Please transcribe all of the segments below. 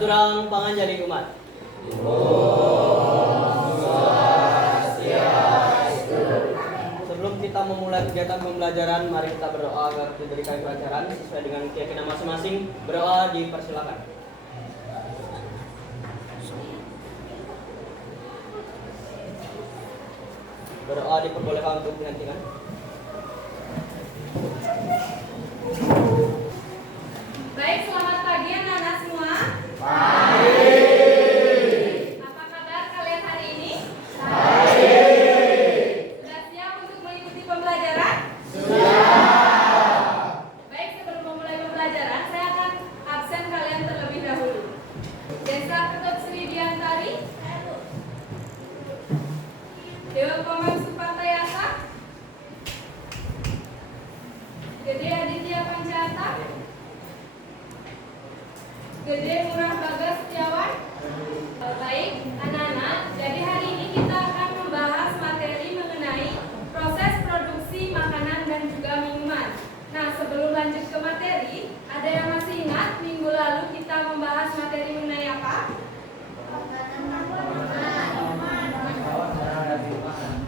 Saturang panganjali umat. Sebelum kita memulai kegiatan pembelajaran, mari kita berdoa agar diberikan pelajaran sesuai dengan keyakinan masing-masing. Berdoa dipersilakan. Berdoa diperbolehkan untuk dihentikan. Baik, selamat pagi anak-anak semua. Baik. Apa kabar kalian hari ini? Baik. Sudah siap untuk mengikuti pembelajaran? Sudah. Baik, sebelum memulai pembelajaran, saya akan absen kalian terlebih dahulu. Desa Ketut Sri Diantari, Dewa Komang Supatayasa, Gede Aditya Pancata, Gede Murah Bagas Setiawan. Baik, anak-anak, jadi hari ini kita akan membahas materi mengenai proses produksi makanan dan juga minuman. Nah, sebelum lanjut ke materi, ada yang masih ingat minggu lalu kita membahas materi mengenai apa?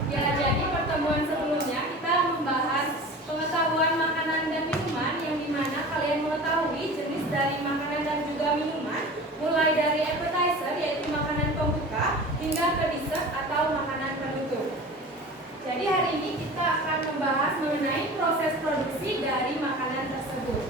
Ya, jadi pertemuan sebelumnya kita membahas pengetahuan makanan dan minuman, yang dimana kalian mengetahui jenis dari makanan dan juga minuman, mulai dari appetizer yaitu makanan pembuka hingga ke dessert atau makanan penutup. Jadi hari ini kita akan membahas mengenai proses produksi dari makanan tersebut.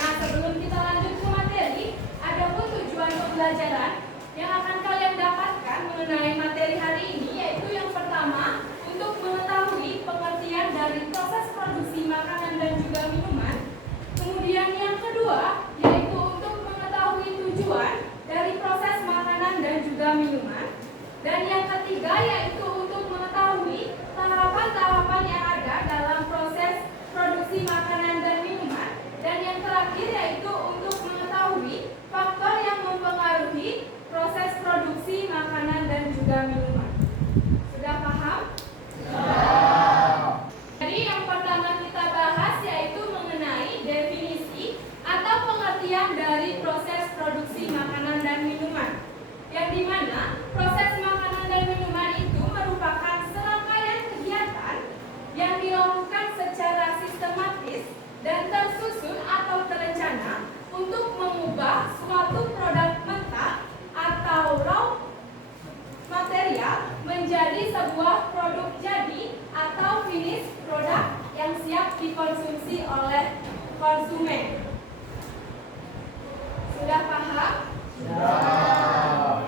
Nah, sebelum kita lanjut ke materi, ada pun tujuan pembelajaran yang akan kalian dapatkan mengenai materi hari ini, yaitu yang pertama, untuk mengetahui pengertian dari proses produksi makanan dan juga minuman. Kemudian yang kedua, yaitu untuk mengetahui tujuan dari proses makanan dan juga minuman. Dan yang ketiga, yaitu untuk mengetahui tahapan-tahapan yang ada dalam proses produksi makanan dan minuman. Dan yang terakhir, yaitu untuk mengetahui faktor yang mempengaruhi proses produksi makanan dan juga minuman. Sudah paham? Jadi yang pertama kita bahas yaitu mengenai definisi atau pengertian dari proses produksi makanan dan minuman. Yang dimana proses makanan dan minuman itu merupakan serangkaian kegiatan yang dilakukan secara sistematis dan tersusun atau terencana untuk mengubah suatu produk mentah atau raw material menjadi sebuah produk jadi atau finish produk yang siap dikonsumsi oleh konsumen. Sudah paham? Sudah.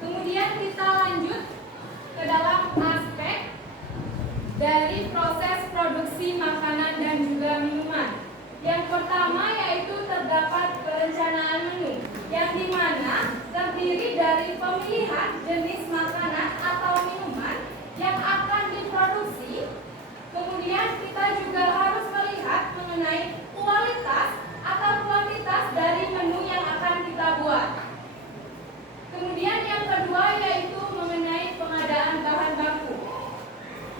Kemudian kita lanjut ke dalam aspek dari proses produksi makanan dan juga minuman. Yang pertama yaitu terdapat perencanaan menu, yang dimana terdiri dari pemilihan jenis makanan atau minuman yang akan diproduksi. Kemudian kita juga harus melihat mengenai kualitas atau kuantitas dari menu yang akan kita buat. Kemudian yang kedua yaitu mengenai pengadaan bahan baku,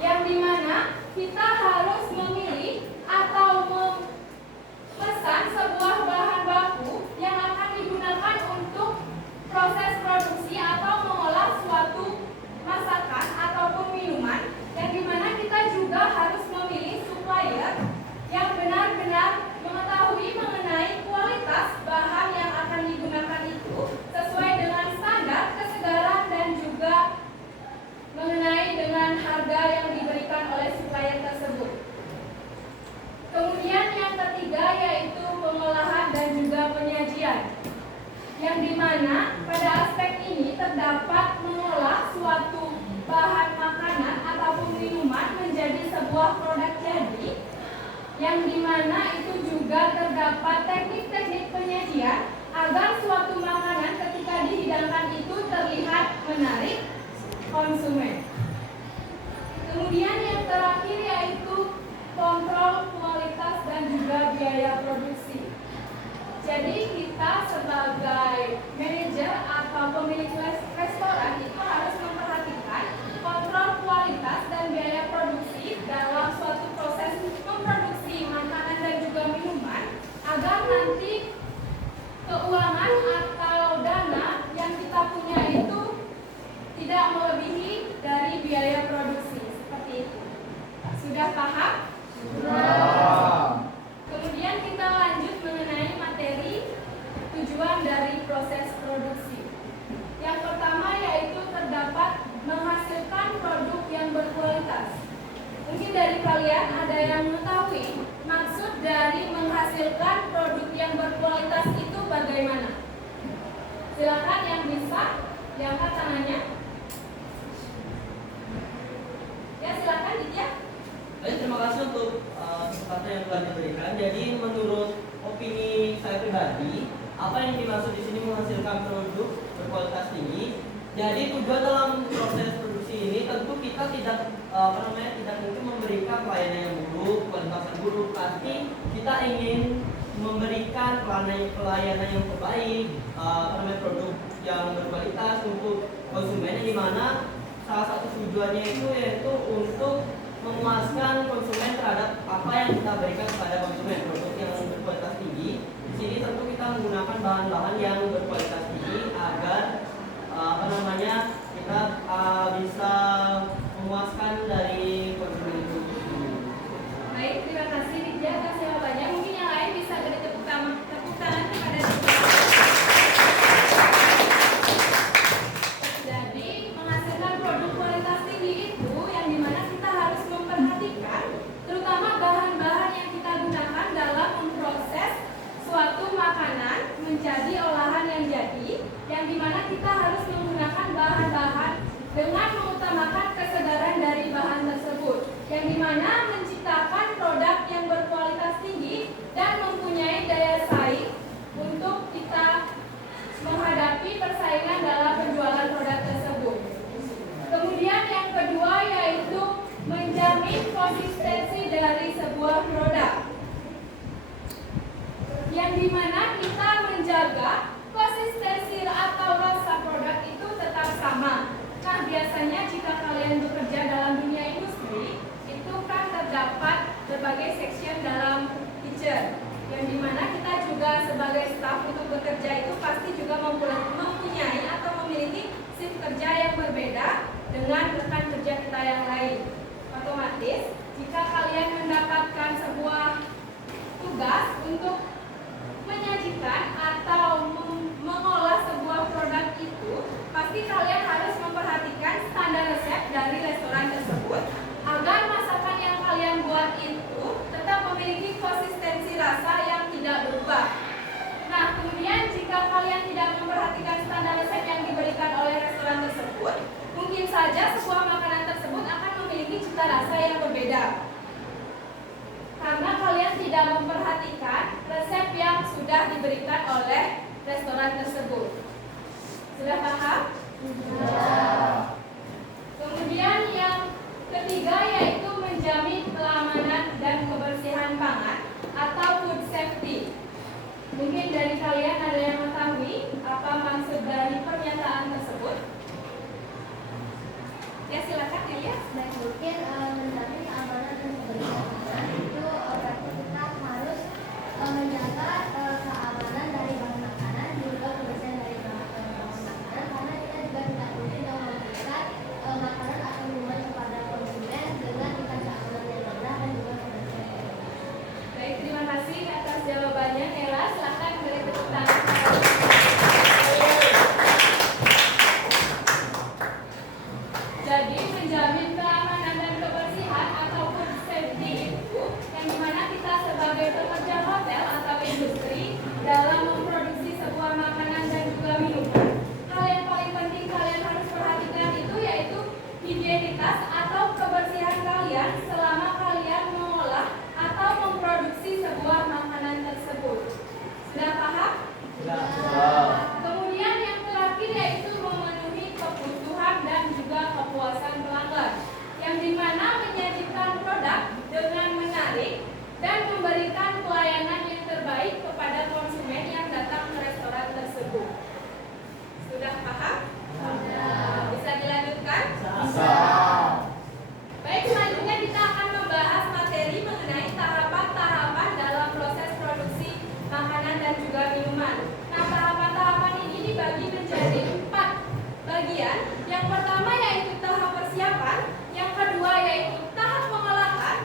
yang dimana kita harus memilih atau memesan sebuah bahan baku yang akan digunakan untuk proses produksi atau mengolah suatu masakan ataupun minuman, yang dimana kita juga harus memilih supplier yang benar-benar mengetahui mengenai kualitas bahan yang akan digunakan itu sesuai dengan standar kesegaran dan juga mengenai dengan harga yang diberikan oleh supplier tersebut. Kemudian yang ketiga yaitu pengolahan dan juga penyajian, yang dimana pada aspek ini terdapat mengolah suatu bahan makanan ataupun minuman menjadi sebuah produk jadi, yang dimana itu juga terdapat teknik-teknik penyajian agar suatu makanan ketika dihidangkan itu terlihat menarik konsumen. Kemudian yang terakhir yaitu kontrol kualitas dan juga biaya produksi. Jadi kita sebagai manajer atau pemilik restoran itu harus memperhatikan kontrol kualitas dan biaya produksi dalam suatu proses memproduksi makanan dan juga minuman, paham? Sudah. Kemudian kita lanjut mengenai materi tujuan dari proses produksi. Yang pertama yaitu terdapat menghasilkan produk yang berkualitas. Mungkin dari kalian ada yang mengetahui maksud dari menghasilkan produk yang berkualitas itu bagaimana? Silakan yang bisa diangkat tangannya. Ya silakan Ditya. Baik, terima kasih untuk kesempatan yang telah diberikan. Jadi menurut opini saya pribadi, apa yang dimaksud di sini menghasilkan produk berkualitas tinggi. Jadi tujuan dalam proses produksi ini tentu kita tidak tidak mungkin memberikan pelayanan yang buruk, kualitas yang buruk. Pasti kita ingin memberikan pelayanan yang terbaik, produk yang berkualitas untuk konsumen, di mana salah satu tujuannya itu yaitu untuk memuaskan konsumen terhadap apa yang kita berikan kepada konsumen, produk yang berkualitas tinggi. Di sini tentu kita menggunakan bahan-bahan yang berkualitas tinggi agar kita bisa memuaskan dari konsumen itu. Baik, terima kasih Ditya atas jawabannya. Mungkin yang lain bisa beri tepuk tangan kepada Ditya. Jadi menghasilkan produk kualitas tinggi itu yang dimana kita harus memperhatikan terutama bahan-bahan yang kita gunakan dalam memproses suatu makanan menjadi olahan yang jadi, yang dimana kita harus menggunakan bahan-bahan dengan mengutamakan kesegaran dari bahan tersebut, yang dimana menciptakan produk yang berkualitas tinggi dan mempunyai daya saing untuk kita menghadapi persaingan dalam penjualan produk tersebut. Kemudian yang kedua yaitu menjamin konsistensi dari sebuah produk, yang dimana kita menjaga konsistensi atau rasa produk itu tetap sama. Nah, biasanya jika kalian bekerja dalam dunia industri, itu kan terdapat berbagai section dalam kitchen, yang dimana kita juga sebagai staf untuk bekerja itu pasti juga mempunyai atau memiliki shift kerja yang berbeda dengan rekan kerja kita yang lain. Otomatis, jika kalian mendapatkan sebuah tugas untuk menyajikan atau mengolah sebuah produk itu, pasti kalian harus memperhatikan standar resep dari restoran tersebut agar masakan yang kalian buat itu tetap memiliki konsistensi rasa yang tidak berubah. Nah, kemudian jika kalian tidak memperhatikan standar resep yang diberikan oleh restoran tersebut, mungkin saja sebuah makanan tersebut akan memiliki cita rasa yang berbeda, karena kalian tidak memperhatikan resep yang sudah diberikan oleh restoran tersebut. Sudah paham? Sudah. Kemudian yang ketiga yaitu menjamin keamanan dan kebersihan pangan atau food safety. Mungkin dari kalian ada yang mengetahui apa maksud dari pernyataan tersebut? Ya silakan Elias. Baik, mungkin menjamin keamanan dan kebersihan pangan itu berarti kita harus menjaga keamanan dari bahan makanan juga kebersihan dari bahan makanan, karena kita juga tidak mungkin memberikan makanan atau minuman kepada konsumen dengan tingkat keamanan yang rendah dan juga kebersihan. Baik, terima kasih atas jawabannya Nela. Silakan beri tepuk tangan. Jadi menjamin keamanan dan kebersihan atau food safety itu yang dimana kita sebagai pekerja hotel atau industri dalam memproduksi sebuah makanan dan juga minuman, hal yang paling penting kalian harus perhatikan itu yaitu higienitas atau kebersihan kalian selama kalian mengolah atau memproduksi sebuah makanan tersebut. Sudah paham? Sudah. Kemudian yang terakhir yaitu memenuhi kebutuhan dan juga kepuasan pelanggan, yang dimana menyajikan produk dengan menarik dan memberikan pelayanan yang terbaik kepada konsumen yang datang ke restoran tersebut. Sudah paham? Sudah. Bisa dilanjutkan? Bisa. Baik, selanjutnya kita akan membahas materi mengenai tahapan-tahapan dalam proses produksi makanan dan juga minuman. Nah, tahapan-tahapan ini dibagi menjadi 4 bagian. Yang pertama yaitu tahap persiapan, yang kedua yaitu tahap pengolahan,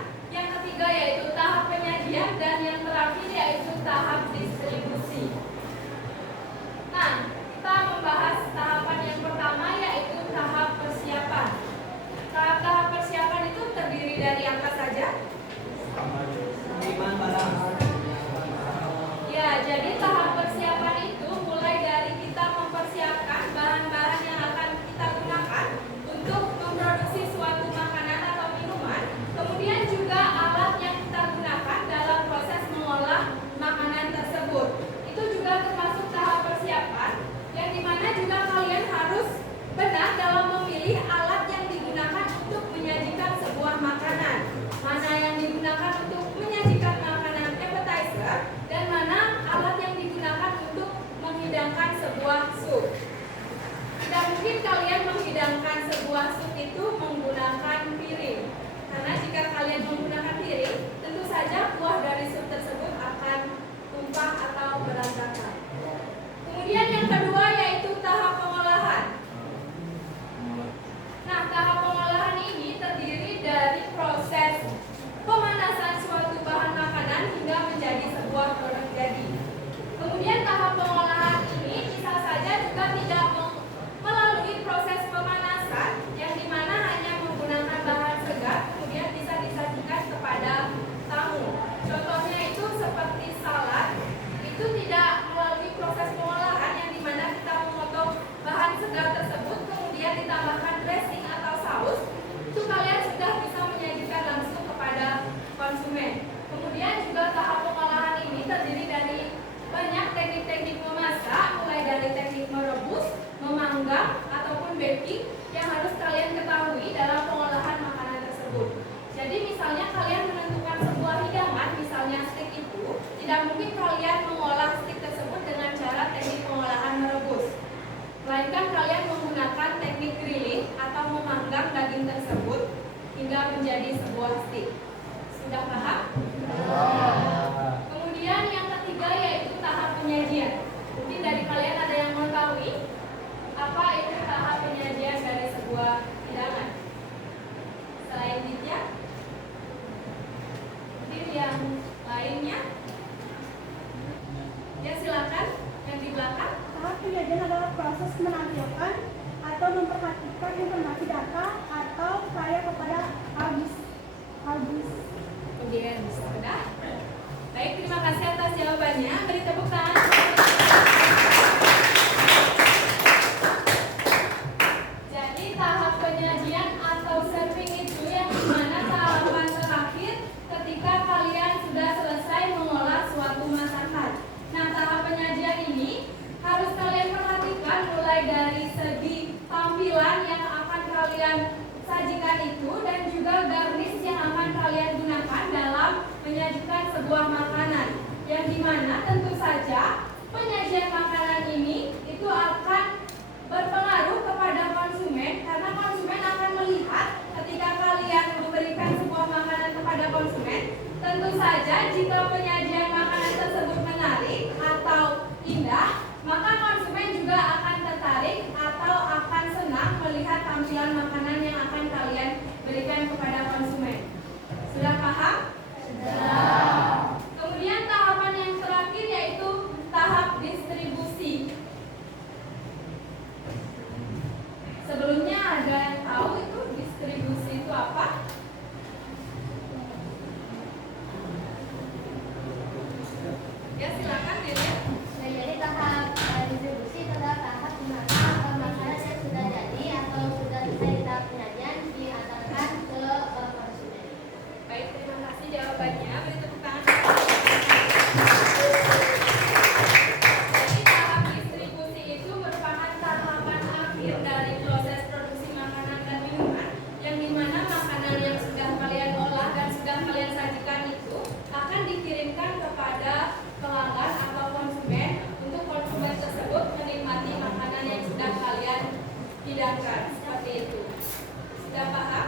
itu, tidak mungkin kalian mengolah stik tersebut dengan cara teknik pengolahan merebus. Melainkan kalian menggunakan teknik grilling atau memanggang daging tersebut hingga menjadi sebuah stik. Sudah paham? Kemudian yang ketiga yaitu tahap penyajian. Mungkin dari kalian ada yang mengetahui apa itu tahap penyajian dari sebuah hidangan? Selain pizza, mungkin yang lainnya? Ya silakan, yang di belakang. Tahap penyajian adalah proses menampilkan atau memperhatikan informasi data atau flyer kepada audiens. Sudah? Baik, terima kasih atas jawabannya. Beri tepuk tangan. Jadi tahap penyajian atau serving itu yang dimana tahapan terakhir ketika kalian sudah selesai mengolah suatu masakan. Nah, tahap penyajian ini harus kalian perhatikan mulai dari segi tampilan yang akan kalian sajikan itu dan juga garnish yang akan kalian gunakan dalam menyajikan sebuah makanan. Yang dimana tentu saja penyajian makanan ini itu akan berpengaruh kepada konsumen karena konsumen akan melihat ketika kalian memberikan sebuah makanan kepada konsumen. Tentu saja jika penyajian makanan tersebut menarik atau indah, maka konsumen juga akan tertarik atau akan senang melihat tampilan makanan yang akan kalian berikan kepada konsumen. Sudah paham? Sudah. Kemudian tahapan yang terakhir yaitu tahap distribusi. Sebelumnya ada yang tahu itu distribusi itu apa? Ya silakan dilihat. Nah, jadi tahap distribusi itu adalah tahap di mana makanan yang sudah jadi atau sudah selesai di tahap penyajian diantarkan ke konsumen. Baik, terima kasih jawabannya. Beri tepuk tangan. Jadi tahap distribusi itu merupakan tahapan akhir dari proses produksi makanan dan minuman, yang dimana makanan yang sudah kalian olah dan sudah kalian sajikan itu akan dikirimkan kepada pelanggan atau konsumen untuk konsumen tersebut menikmati makanan yang sudah kalian hidangkan. Seperti itu. Sudah paham?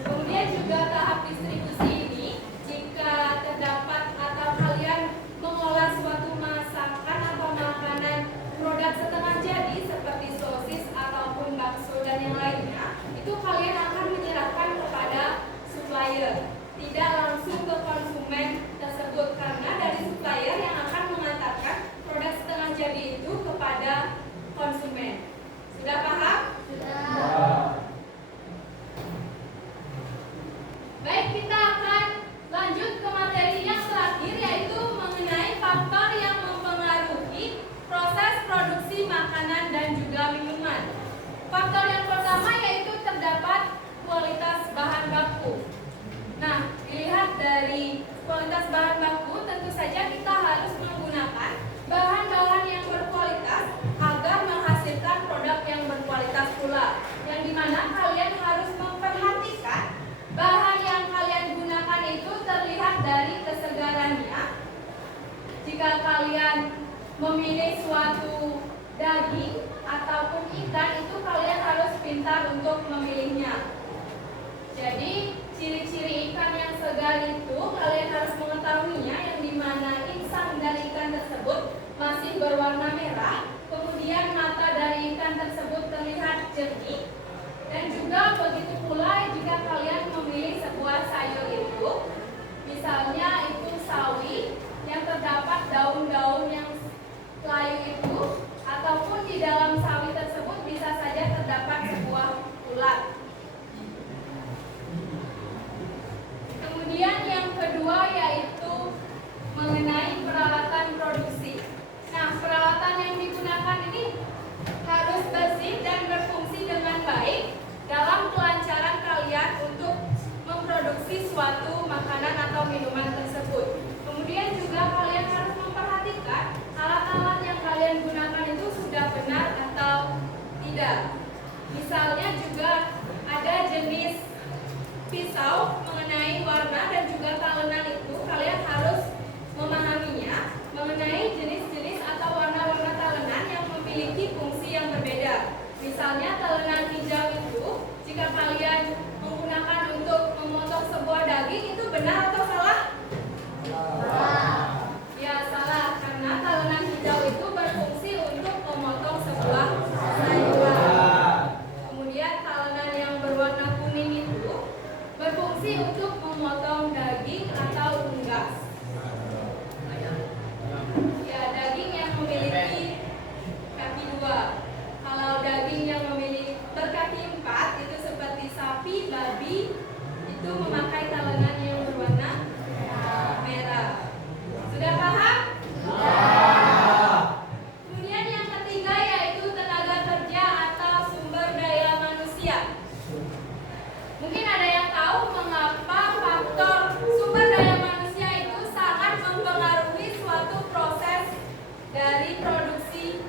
Kemudian juga tahap distribusi ini, jika terdapat atau kalian mengolah suatu masakan atau makanan produk setengah jadi seperti sosis ataupun bakso dan yang lainnya, itu kalian akan menyerahkan kepada supplier, tidak langsung ke konsumen tersebut karena dari supplier yang akan mengantarkan produk setengah jadi itu kepada konsumen. Sudah paham? Sudah. Baik, kita akan lanjut ke materi yang terakhir yaitu mengenai faktor yang mempengaruhi proses produksi makanan dan juga minuman. Faktor yang pertama yaitu terdapat kualitas bahan baku. Nah, dilihat dari kualitas bahan baku, tentu saja kita harus menggunakan bahan-bahan yang berkualitas agar menghasilkan produk yang berkualitas pula. Yang dimana kalian harus memperhatikan bahan yang kalian gunakan itu terlihat dari kesegarannya. Jika kalian memilih suatu daging ataupun ikan, itu kalian harus pintar untuk memilihnya. Jadi ciri-ciri ikan yang segar itu kalian harus mengetahuinya, yang dimana insang dari ikan tersebut masih berwarna merah, kemudian mata dari ikan tersebut terlihat jernih. Dan juga begitu pula jika kalian memilih sebuah sayur itu, misalnya itu sawi yang terdapat daun-daun yang layu itu, ataupun di dalam sawi tersebut bisa saja terdapat sebuah ulat. Kemudian yang kedua yaitu mengenai peralatan produksi. Nah, peralatan yang digunakan ini harus bersih dan berfungsi dengan baik dalam kelancaran kalian untuk memproduksi suatu makanan atau minuman tersebut. Kemudian juga kalian harus memperhatikan alat-alat yang kalian gunakan itu sudah benar atau tidak. Misalnya juga ada jenis pisau mengenai warna dan juga talenan itu kalian harus memahaminya mengenai jenis-jenis atau warna-warna talenan yang memiliki fungsi yang berbeda. Misalnya talenan hijau itu jika kalian menggunakan untuk memotong sebuah daging itu benar atau salah? Ya salah, karena talenan hijau itu berfungsi untuk memotong sebuah sayuran. Kemudian talenan yang berwarna kuning itu berfungsi untuk memotong daging atau unggas. Ya, daging yang memiliki kaki dua. Kalau daging yang memiliki berkaki empat itu seperti sapi, babi, itu memakai talenan yang berwarna merah. Sudah paham? Kemudian yang ketiga yaitu tenaga kerja atau sumber daya manusia. Mungkin ada yang tahu mengapa faktor sumber daya manusia itu sangat mempengaruhi suatu proses dari produksi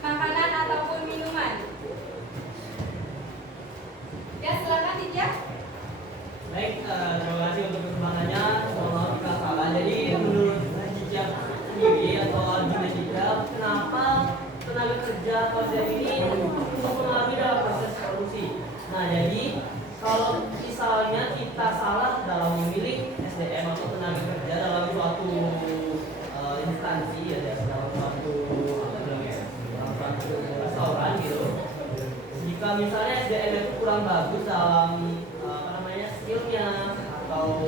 makanan ataupun minuman. Ya, silakan Tidja. Baik, terima kasih untuk perkembangannya. Mohon maaf jika salah. Jadi menurut Hijab sendiri atau Aljuna Hijab, kenapa tenaga kerja kerja ini mempengaruhi dalam proses produksi? Nah, jadi kalau misalnya kita salah dalam memilih SDM atau tenaga kerja dalam suatu instansi ya, dalam suatu restoran gitu. Jika misalnya SDM itu kurang bagus dalam skillnya atau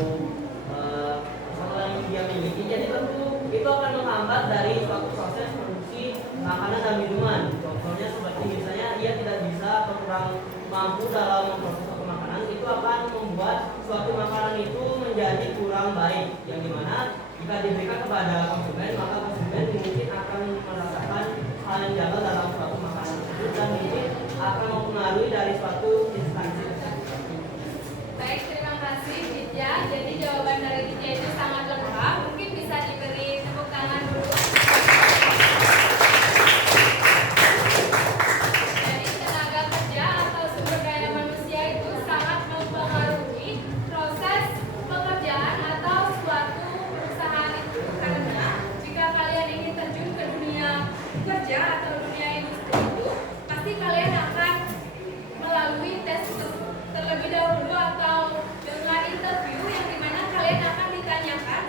yang dia miliki, jadi tentu itu akan menghambat dari suatu proses produksi makanan dan minuman. Contohnya seperti misalnya ia tidak bisa atau kurang mampu dalam memproses suatu makanan, itu akan membuat suatu makanan itu menjadi kurang baik, yang dimana jika diberikan kepada konsumen, maka konsumen mungkin akan merasakan hal yang janggal dalam suatu makanan tersebut dan mungkin akan mempengaruhi dari suatu instansi. Baik, terima kasih Tidja. Jadi jawaban dari Tidja itu sangat lengkap. Mungkin bisa diberi tepuk tangan dulu. Jadi tenaga kerja atau sumber daya manusia itu sangat mempengaruhi proses pekerjaan atau suatu perusahaan itu, karena jika kalian ingin terjun ke dunia kerja atau dunia industri itu, pasti kalian akan melalui tes terlebih dahulu atau dengan interview yang dimana kalian akan ditanyakan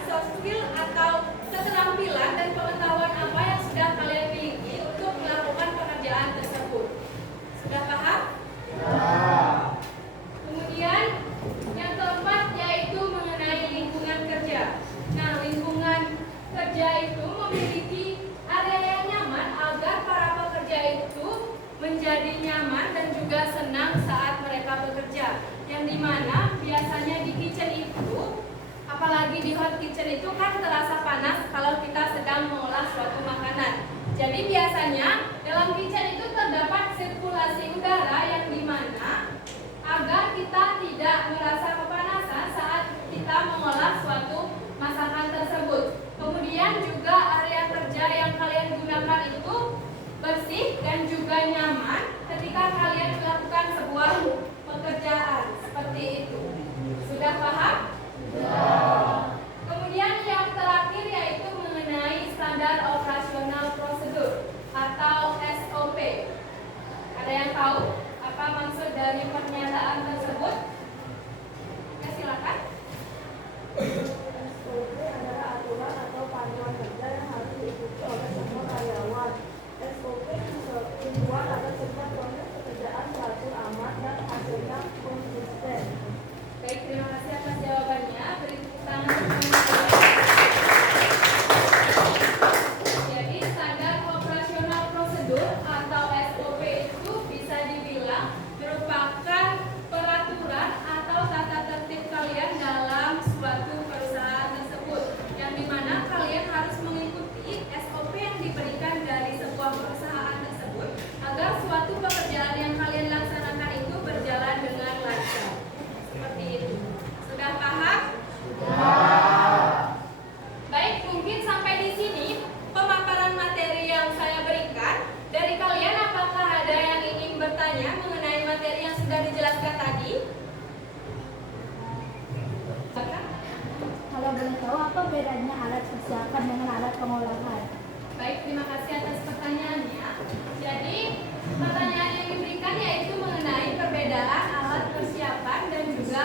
Kalau boleh tahu apa bedanya alat persiapan dengan alat pengolahan? Baik, terima kasih atas pertanyaannya. Jadi, pertanyaan yang diberikan yaitu mengenai perbedaan alat persiapan dan juga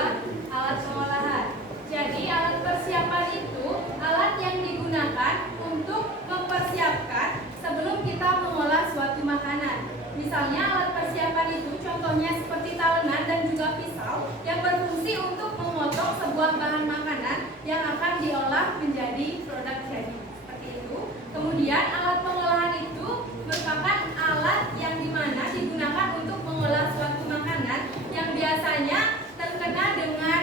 alat pengolahan. Jadi, alat persiapan itu alat yang digunakan untuk mempersiapkan sebelum kita mengolah suatu makanan. Misalnya, alat persiapan itu contohnya seperti talenan dan juga pisau yang berfungsi untuk memotong sebuah bahan makanan yang akan diolah menjadi produk jadi. Kemudian alat pengolahan itu merupakan alat yang dimana digunakan untuk mengolah suatu makanan yang biasanya terkena dengan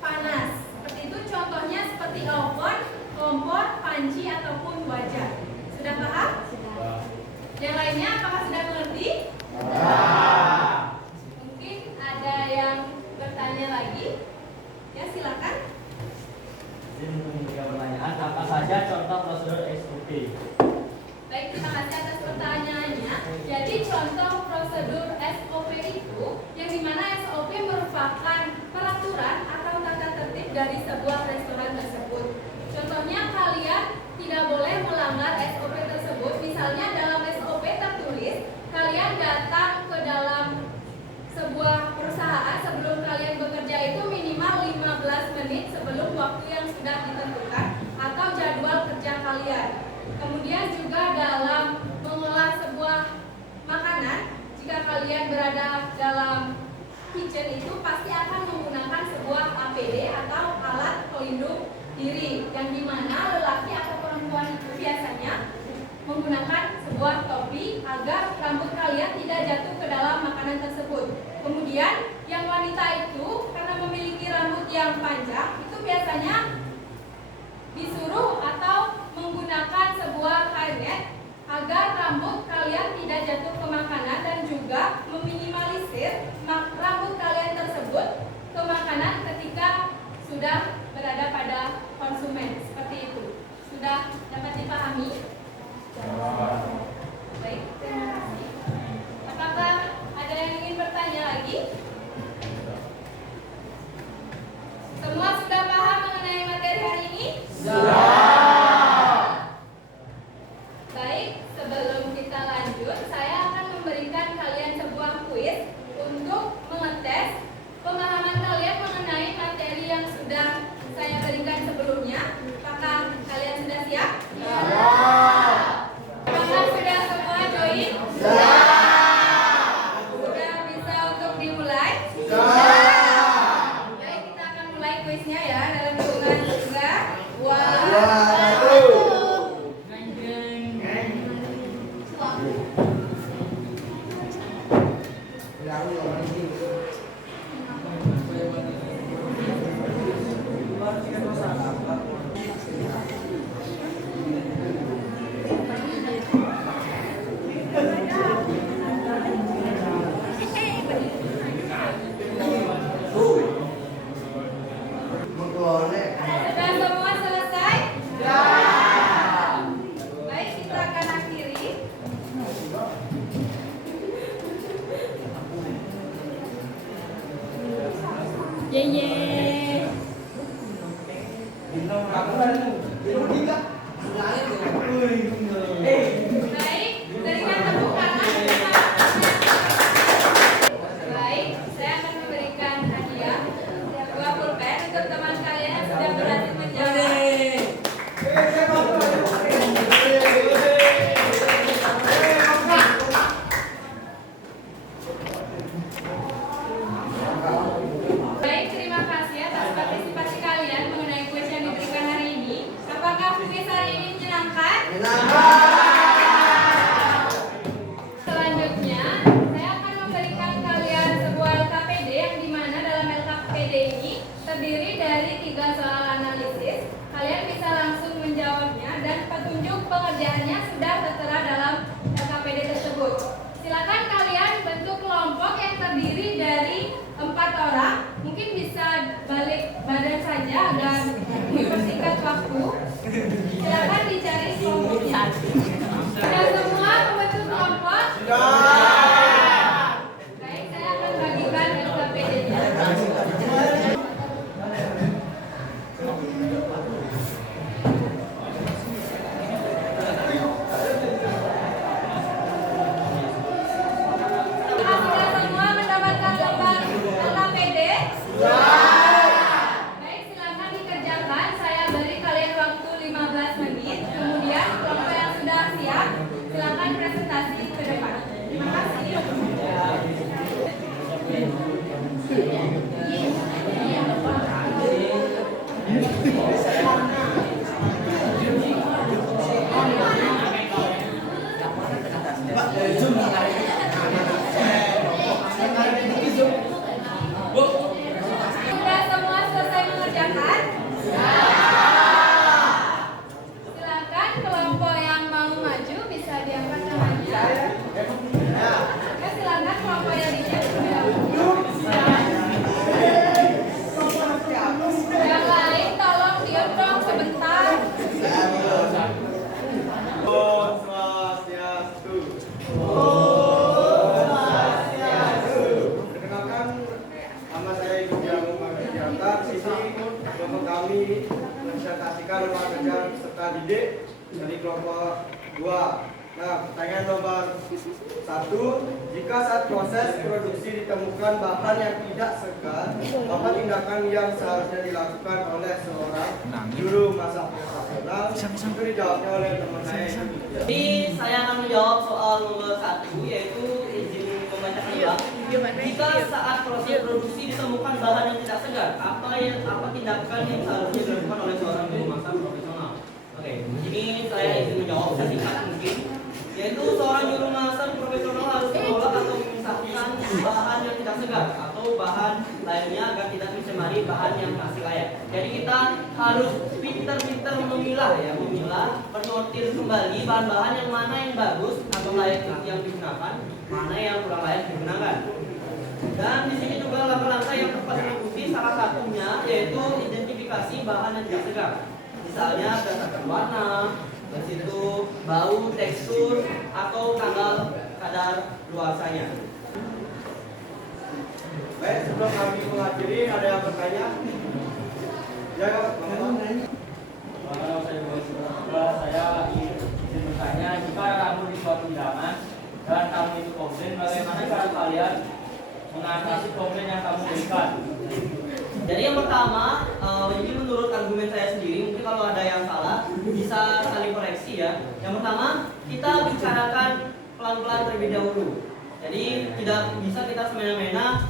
panas. Seperti itu contohnya seperti oven, kompor, panci ataupun wajan. Sudah paham? Sudah. Yang lainnya apakah sudah mengerti? Mungkin ada yang bertanya lagi? Ya silakan. Pertanyaan, apa saja contoh prosedur SOP? Baik, terima kasih atas pertanyaannya. Jadi contoh prosedur SOP itu yang dimana SOP merupakan peraturan atau tata tertib dari sebuah restoran tersebut. Contohnya kalian tidak boleh melanggar SOP tersebut. Misalnya dalam SOP tertulis kalian datang ke dalam sebuah perusahaan sebelum kalian bekerja itu minimal 15 menit sebelum waktu yang sudah ditentukan atau jadwal kerja kalian. Kemudian juga dalam mengolah sebuah makanan, jika kalian berada dalam kitchen itu pasti akan menggunakan sebuah APD atau alat pelindung diri, yang dimana lelaki atau perempuan itu biasanya menggunakan sebuah topi agar rambut kalian tidak jatuh ke dalam makanan tersebut. Kemudian yang wanita itu karena memiliki rambut yang panjang itu biasanya disuruh atau menggunakan sebuah hairnet agar rambut kalian tidak jatuh ke makanan dan juga meminimalisir rambut kalian tersebut ke makanan ketika sudah berada pada konsumen. Seperti itu. Sudah dapat dipahami? Baik, terima kasih. Apakah ada yang ingin bertanya lagi? Semua sudah paham mengenai materi hari ini? Baik, sebelum kita lanjut, saya akan memberikan kalian sebuah kuis untuk mengetes pemahaman kalian mengenai materi yang sudah saya berikan sebelumnya. Apakah kalian sudah siap? Apakah sudah semua join? Sudah bisa untuk dimulai? Baik, kita akan mulai kuisnya ya dalam hitungan 3, 2, 1. Sudah semua selesai? Baik, kita akan akhiri. Yeay. Baik, berikan tepuk tangan. Baik, saya akan memberikan hadiah 2 pulpen untuk teman kalian yang sudah berhasil menjawab. Baik, terima kasih atas partisipasi kalian mengenai kuis yang diberikan hari ini. Apakah kuis hari ini menyenangkan? Selanjutnya, saya akan memberikan kalian sebuah LKPD yang dimana dalam LKPD ini terdiri dari 3 soal analisis. Kalian bisa langsung menjawabnya dan petunjuk pengerjaannya sudah tertera dalam LKPD tersebut. Silakan kalian bentuk kelompok yang terdiri dari 4 orang. Mungkin bisa balik badan saja agar mempersingkat waktu. Silakan dicari kelompoknya. Sudah semua membentuk kelompok? Baik, saya akan bagikan LKPD-nya. Sudah semua selesai mengerjakan? Silakan kelompok yang mau maju bisa diangkat tangannya. Ya, silakan kelompok yang di chat terlebih dahulu. Yang lain tolong diam dong sebentar. Perkenalkan, nama saya Ibu Jamu Mardianta. Sini kelompok kami menpresentasikan rumah kerja peserta didik dari kelompok 2. Nah, pertanyaan nomor 1, jika saat proses produksi ditemukan bahan yang tidak segar, apa tindakan yang seharusnya dilakukan oleh seorang juru masak profesional? Itu dijawabnya oleh teman saya. Jadi saya akan menjawab soal nomor 1, yaitu izin membacakan ulang. Jika saat proses produksi ditemukan bahan yang tidak segar, apa tindakan yang seharusnya dilakukan oleh seorang juru masak profesional? Oke, ini saya izin menjawab sesingkat mungkin. Yaitu seorang juru masak profesional harus mengolah atau memisahkan bahan yang tidak segar atau bahan lainnya agar tidak mencemari bahan yang masih layak. Jadi kita harus pintar-pintar memilah, menyortir kembali bahan-bahan yang mana yang bagus atau layak yang digunakan, mana yang kurang layak digunakan. Dan di sini juga langkah-langkah yang tepat mengikuti, salah satunya yaitu identifikasi bahan yang tidak segar. Misalnya berdasarkan warna, dari situ bau, tekstur, atau kadar luarsanya. Baik, sebelum kami mengakhiri, ada yang bertanya? Ya, Saya ingin bertanya, jika kamu di suatu hidangan dan kamu itu komplain, bagaimana cara kalian mengatasi komplain yang kamu berikan? Jadi yang pertama, ini menurut argumen saya sendiri, mungkin kalau ada yang salah bisa saling koreksi ya. Yang pertama, kita bicarakan pelan-pelan terlebih dahulu. Jadi tidak bisa kita semena-mena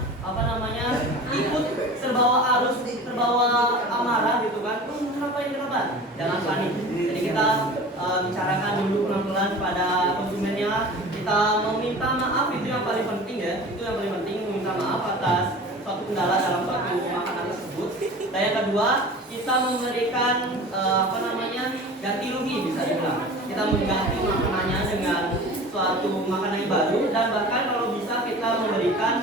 ikut terbawa arus, terbawa amarah gitu kan. Kenapa? Jangan panik. Jadi kita bicarakan dulu pelan-pelan pada konsumennya. Kita meminta maaf, itu yang paling penting ya. Itu yang paling penting, meminta maaf atas suatu kendala dalam suatu makanan tersebut. Dan yang kedua, kita memberikan ganti rugi bisa dibilang. Kita mengganti makanannya dengan suatu makanan yang baru, dan bahkan kalau bisa kita memberikan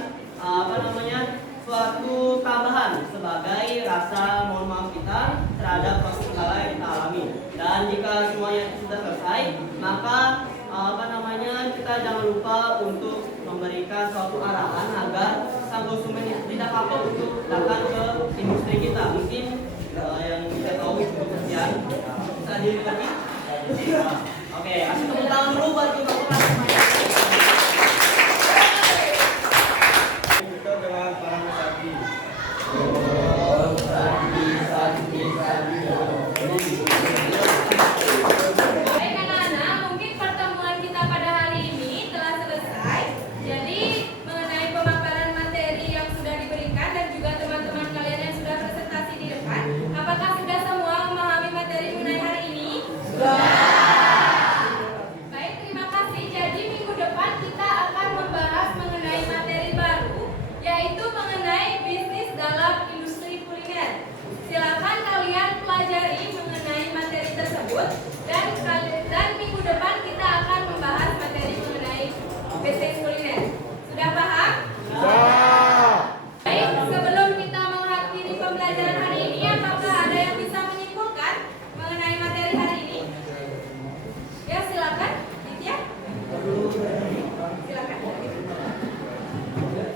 suatu tambahan sebagai rasa mohon maaf kita terhadap suatu kendala yang kita alami. Dan jika semuanya sudah selesai, maka kita jangan lupa untuk memberikan suatu arahan agar sang konsumen itu tidak kapok untuk datang ke industri kita. Mungkin yang saya tahu itu sekian, bisa dimengerti. Oke, kasih tepuk tangan dulu buat kita semuanya. Kita dengan para mesaki. Baik anak-anak, mungkin pertemuan kita pada hari ini telah selesai. Jadi mengenai pemaparan materi yang sudah diberikan dan juga teman-teman kalian yang sudah presentasi di depan, apakah sudah semua memahami materi mengenai hari ini? Baik, terima kasih. Jadi minggu depan kita akan membahas mengenai materi baru, yaitu mengenai bisnis dalam industri kuliner. Silakan kalian pelajari mengenai materi tersebut, dan minggu depan kita akan membahas materi mengenai bisnis kuliner. Sudah paham? Baik, sebelum kita mengakhiri pembelajaran hari ini, apakah ada yang bisa menyimpulkan mengenai materi hari ini? Ya, silakan. Ditya? Silakan.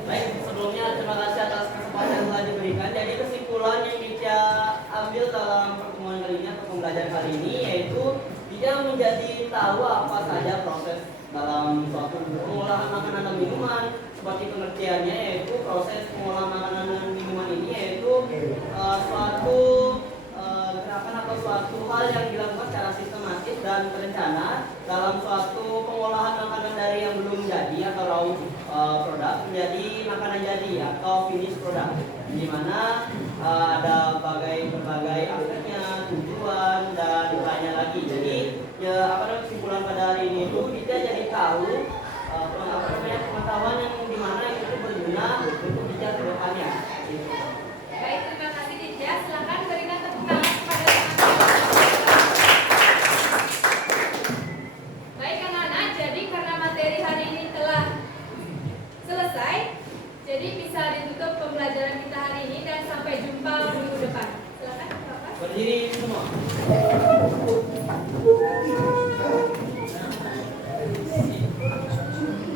Baik, sebelumnya terima kasih atas kesempatan yang telah diberikan. Jadi kesimpulan yang Ditya ambil dalam pertemuan kali ini atau pembelajaran kali ini yaitu dia menjadi tahu apa saja proses dalam suatu pengolahan makanan dan minuman. Seperti pengertiannya yaitu proses pengolahan makanan dan minuman ini yaitu suatu gerakan atau suatu hal yang dilakukan secara sistematis dan terencana dalam suatu pengolahan makanan dari yang belum jadi atau raw product menjadi makanan jadi atau finish product, di mana ada berbagai aspeknya, tujuan dan lainnya lagi. Jadi ya kesimpulan pada hari ini itu kita jadi tahu pengetahuan yang dimana itu berguna untuk bijak ke depannya. Gitu. Baik, terima kasih Ditya. Silakan berikan tepuk tangan kepada teman-teman. Baik anak-anak, jadi karena materi hari ini telah selesai, jadi bisa ditutup pembelajaran kita hari ini dan sampai jumpa minggu depan. Silakan Bapak. Berdiri semua.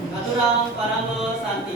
Aturang Paramo Santi.